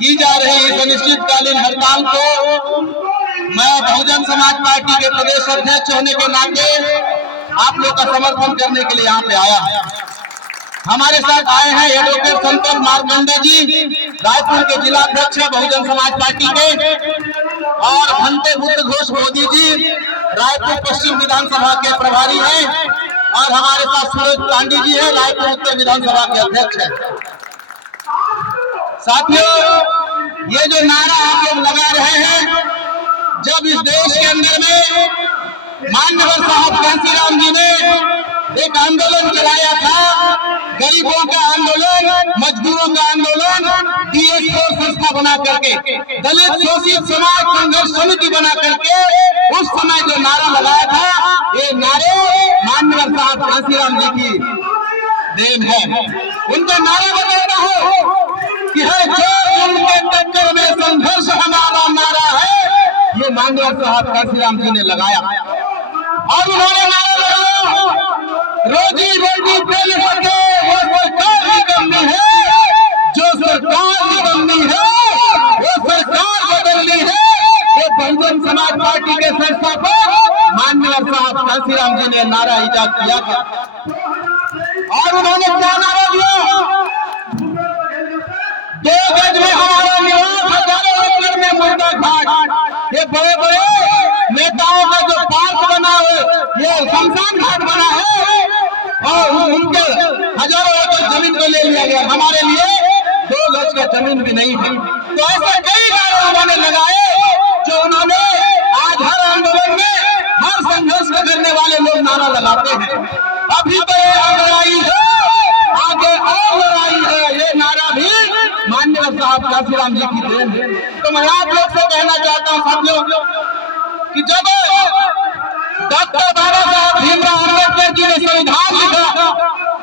की जा रही इस अनिश्चितकालीन हड़ताल को मैं बहुजन समाज पार्टी के प्रदेश अध्यक्ष होने के नाते आप लोग का समर्थन करने के लिए यहाँ पे आया। हमारे साथ आए हैं एडवोकेट संतोष मार्कंडे जी, रायपुर के जिला अध्यक्ष है बहुजन समाज पार्टी के, और भंते बुद्ध घोष मोदी जी रायपुर पश्चिम विधानसभा के प्रभारी हैं, और हमारे साथ सूरज पांडे जी है, रायपुर उत्तर विधानसभा के अध्यक्ष है। साथियों, ये जो नारा आप लोग लगा रहे हैं, जब इस देश के अंदर में मान्यवर साहब कांशीराम जी ने एक आंदोलन चलाया था, गरीबों का आंदोलन, मजदूरों का आंदोलन, DS4 संस्था बना करके, दलित शोषित समाज संघर्ष समिति बना करके उस समय जो नारा लगाया था, ये नारे मान्यवर साहब कांशीराम जी की देन है। उनका नारा बताता हो कि है जो उनके टक्कर में संघर्ष हमारा नारा है, ये मान्यवर साहब कांशीराम जी ने लगाया। और उन्होंने नारा लगाया, रोजी रोटी देने सके वो सरकार निकलनी है, जो सरकार निकलनी है वो सरकार बदलनी है। ये बहुजन समाज पार्टी के संस्थापक मान्यवर साहब कांशीराम जी ने नारा इजाद किया था। और उन्होंने क्या नारा दिया, 2 गज में हमारा निवास, हजारों एकड़ में मुर्दा घाट। ये बड़े बड़े नेताओं का जो पार्क बना है, ये शमशान घाट बना है, और उनके हजारों एकड़ जमीन को ले लिया गया। हमारे लिए 2 गज का जमीन भी नहीं है। तो ऐसे कई नारे उन्होंने लगाए, जो उन्होंने आज हर आंदोलन में, हर संघर्ष करने वाले लोग नारा लगाते हैं। अभी तो ये लड़ाई है, आगे और लड़ाई है, ये नारा भी मान्यवर साहब कांशीराम जी की देन है। तो मैं आप लोग से कहना चाहता हूँ साथियों कि जब डॉक्टर बाबा साहब भीमराव अम्बेडकर जी ने संविधान लिखा,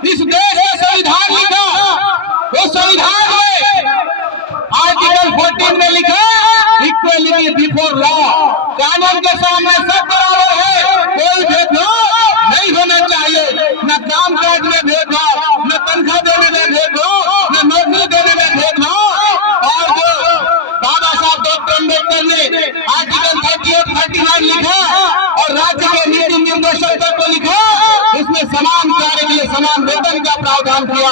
इस देश का संविधान लिखा, उस संविधान में आर्टिकल 14 में लिखा इक्वलिटी बिफोर लॉ, कानून के सामने सब बराबर है, कोई भेदभाव नहीं होना चाहिए, न काम काज में भेदभाव, न तनख्वाह देने में भेदभाव, न नौकरी देने में भेदभाव। और जो बाबा साहब डॉक्टर अम्बेडकर ने आर्टिकल 38, 39 लिखा और राज्य के नीति निर्देशक को लिखा, उसमें समान कार्य के लिए समान वेतन का प्रावधान किया,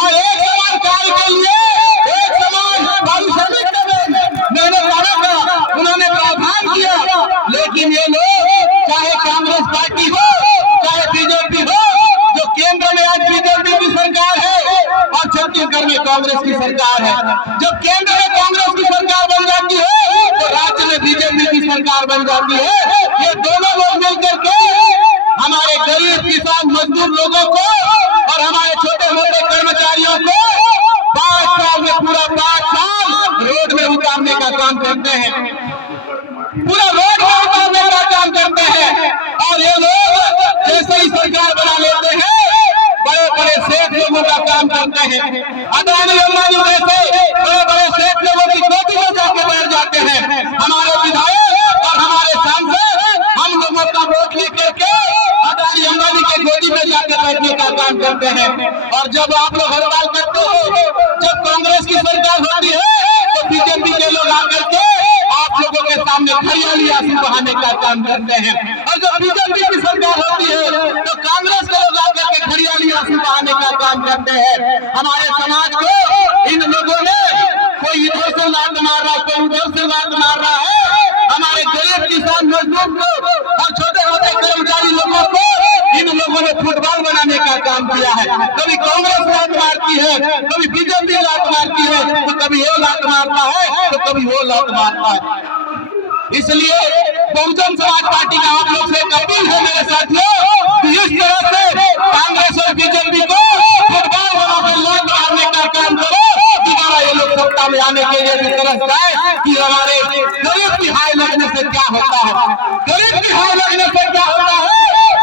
और एक समान कार्य के लिए एक समान पारिश्रमिक उन्होंने प्रावधान किया। लेकिन ये लोग, चाहे कांग्रेस पार्टी हो, चाहे बीजेपी हो, जो केंद्र में आज बीजेपी की सरकार है और छत्तीसगढ़ में कांग्रेस की सरकार है, जब केंद्र में कांग्रेस की सरकार बन जाती है तो राज्य में बीजेपी की सरकार बन जाती है। ये दोनों लोग मिलकर के हमारे गरीब किसान मजदूर लोगों को और हमारे छोटे मोटे कर्मचारियों को 5 साल में पूरा 5 साल रोड में उतारने का काम करते हैं, पूरा रोड में उतारने का काम करते हैं। और ये लोग जैसे ही सरकार बना लेते हैं, बड़े बड़े सेठ लोगों का काम करते हैं, अदानी अंबानी जैसे बड़े बड़े सेठ लोगों की गोदी में जाके बैठ जाते हैं। हमारे विधायक और हमारे सांसद हम लोगों का वोट लेकर के अदानी अंबानी के गोदी में जाकर बैठने का काम करते हैं। और जब आप लोग हड़ताल करते हो, जब कांग्रेस की सरकार होती है तो बीजेपी के लोग आकर के आप लोगों के सामने हरियाली आंसू बहाने का काम करते हैं, और जब बीजेपी की सरकार होती है तो कांग्रेस के लोग आकर के हरियाली आंसू बहाने का काम करते हैं। हमारे समाज को इन लोगों ने कोई इधर से लात मार रहा है, कोई उधर से लात मार रहा है। हमारे गरीब किसान मजदूर को और छोटे मोटे कर्मचारी लोगों को इन लोगों ने फुटबॉल बनाने का काम किया है। कभी कांग्रेस लात मारती है, कभी बीजेपी लात मारती है, तो कभी ये लात मारता है तो कभी वो लात मारता है। इसलिए बहुजन समाज पार्टी का आप लोग से एक अपील है मेरे साथियों, कि इस तरह से कांग्रेस और बीजेपी को फुटबॉल बनाकर लात मारने का काम करो, दोबारा ये लोग सत्ता में आने के लिए भी तरस जाए कि हमारे गरीब की हाय लगने से क्या होता है, गरीब की हाय लगने से क्या होता है,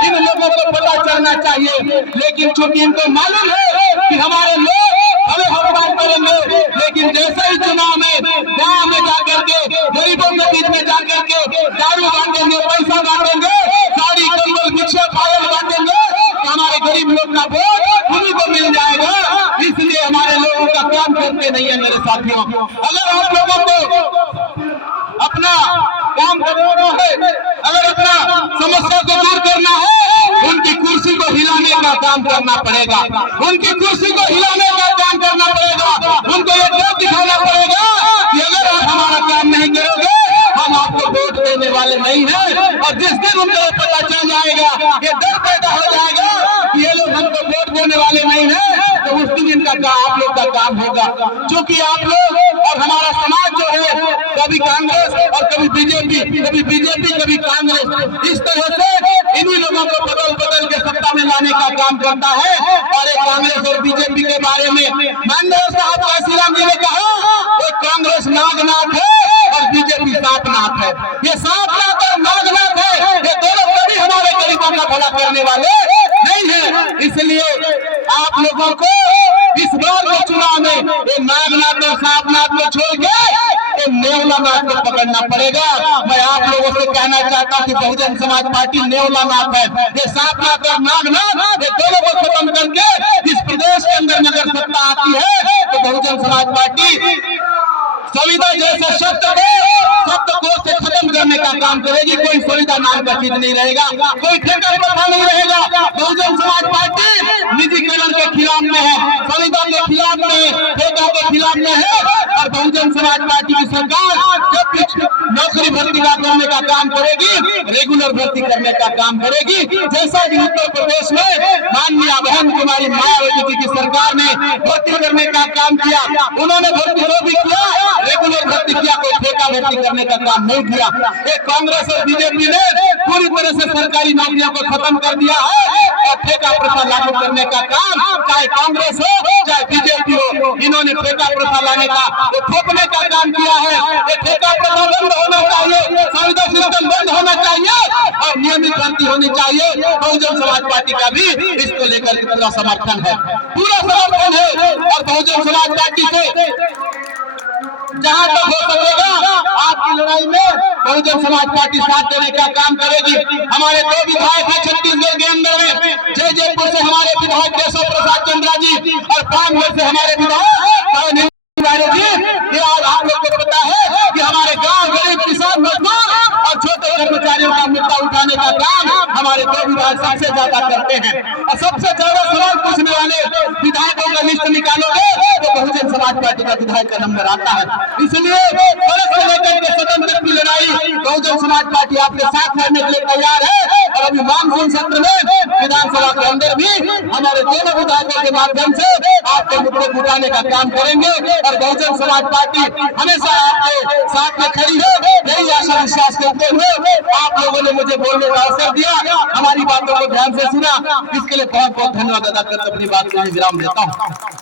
इन लोगों को पता चलना चाहिए। लेकिन चूंकि इनको मालूम है कि हमारे लोग हमें हड़ताल करेंगे, लेकिन जैसे ही चुनाव में गांव में जाकर के गरीबों के बीच में जाकर के दारू बांटेंगे, पैसा बांटेंगे, साड़ी कंबल भिक्षा पायल बांटेंगे, तो हमारे गरीब लोग का वोट उन्हीं को मिल जाएगा। इसलिए हमारे लोगों का काम करते नहीं है मेरे साथ। साथियों, अगर आप लोगों को अपना काम करना है, अगर अपना समस्या को दूर करना है, उनकी कुर्सी को हिलाने का काम करना पड़ेगा, उनकी कुर्सी को हिलाने का काम करना पड़ेगा, उनको ये डर दिखाना पड़ेगा कि अगर आप हमारा काम नहीं करोगे हम आपको वोट देने वाले नहीं हैं। और जिस दिन उनको पता चल जाएगा, ये डर पैदा हो जाएगा कि ये लोग हमको वोट देने वाले नहीं हैं, तो उस दिन इनका आप लोग का काम होगा। क्योंकि आप लोग और हमारा समाज जो है कभी कांग्रेस और कभी बीजेपी कभी कांग्रेस, इस तरह से इन्हीं लोगों को बदल बदल के सत्ता में लाने का काम करता है। और एक कांग्रेस और बीजेपी के बारे में माननीय साहब काशीराम जी ने कहा, एक कांग्रेस नागनाथ है और बीजेपी सापनाथ है। ये सापनाथ और नागनाथ है, ये दोनों कभी हमारे गरीबों का भला करने वाले नहीं है। इसलिए आप लोगों को इस बार के चुनाव में ये नागनाथ और सापनाथ को छोड़ के नेवलानाथ को पकड़ना पड़ेगा। मैं आप लोगों से कहना चाहता हूं कि बहुजन समाज पार्टी नेवलानाथ है, ये सापनाथ और नागनाथ, ये दोनों को खत्म करके इस प्रदेश के अंदर अगर सत्ता आती है तो बहुजन समाज पार्टी संविदा जैसे शब्द को से खत्म करने का काम करेगी। कोई संविदा नाम का चीज नहीं रहेगा, कोई ठेका प्रथा नहीं रहेगा। बहुजन समाज पार्टी निजीकरण के खिलाफ में है, संविदा के खिलाफ में है, ठेका के खिलाफ में है। और बहुजन समाज पार्टी की सरकार जब भी नौकरी भर्ती का करने का काम करेगी, रेगुलर भर्ती करने का काम करेगी। जैसा कि उत्तर प्रदेश में माननीय बहन कुमारी मायावती जी की सरकार ने भर्ती करने का काम किया, उन्होंने भर्ती भी किया, रेगुलर भर्ती किया, कोई ठेका भर्ती करने का काम नहीं किया। एक कांग्रेस और बीजेपी ने पूरी तरह से सरकारी नौकरियों को खत्म कर दिया है और ठेका प्रथा लागू करने का काम, चाहे कांग्रेस हो चाहे बीजेपी हो, इन्होंने ठेका प्रथा लाने का थोपने का काम किया है। ये ठेका प्रथा बंद होना चाहिए, संविदा सिस्टम बंद होना चाहिए और नियमित भर्ती होनी चाहिए। बहुजन समाज पार्टी का भी इसको लेकर के पूरा समर्थन है, पूरा समर्थन है। और बहुजन समाज पार्टी से जहां तक हो सकेगा आपकी लड़ाई में बहुजन समाज पार्टी साथ देने का काम करेगी। हमारे दो विधायक हैं छत्तीसगढ़ के अंदर में, जयपुर से हमारे विधायक केशव प्रसाद चंद्रा जी और पानगढ़ से हमारे विधायक जी। आज आप लोग को पता है कि हमारे गांव गरीब किसान मजदूर और छोटे कर्मचारियों का मुद्दा उठाने का काम हमारे दो विधायक सबसे ज्यादा करते हैं। और सबसे ज्यादा सवाल पूछने वाले विधायकों का लिस्ट निकालोगे तो बहुजन समाज पार्टी का विधायक का नंबर आता है। इसलिए सड़क से लेकर के सदन तक की लड़ाई बहुजन समाज पार्टी आपके साथ लड़ने के लिए तैयार है। और अभी मानसून सत्र में विधानसभा के अंदर भी हमारे दोनों विधायकों के माध्यम से आपके मुद्दे उठाने का काम करेंगे। और बहुजन समाज पार्टी हमेशा आपके साथ में खड़ी है। यही आशा विश्वास करते हुए आप लोगों ने मुझे बोलने का अवसर दिया, हमारी बातों को ध्यान से सुना, इसके लिए बहुत बहुत धन्यवाद अदा करते अपनी बात को विराम देता हूँ।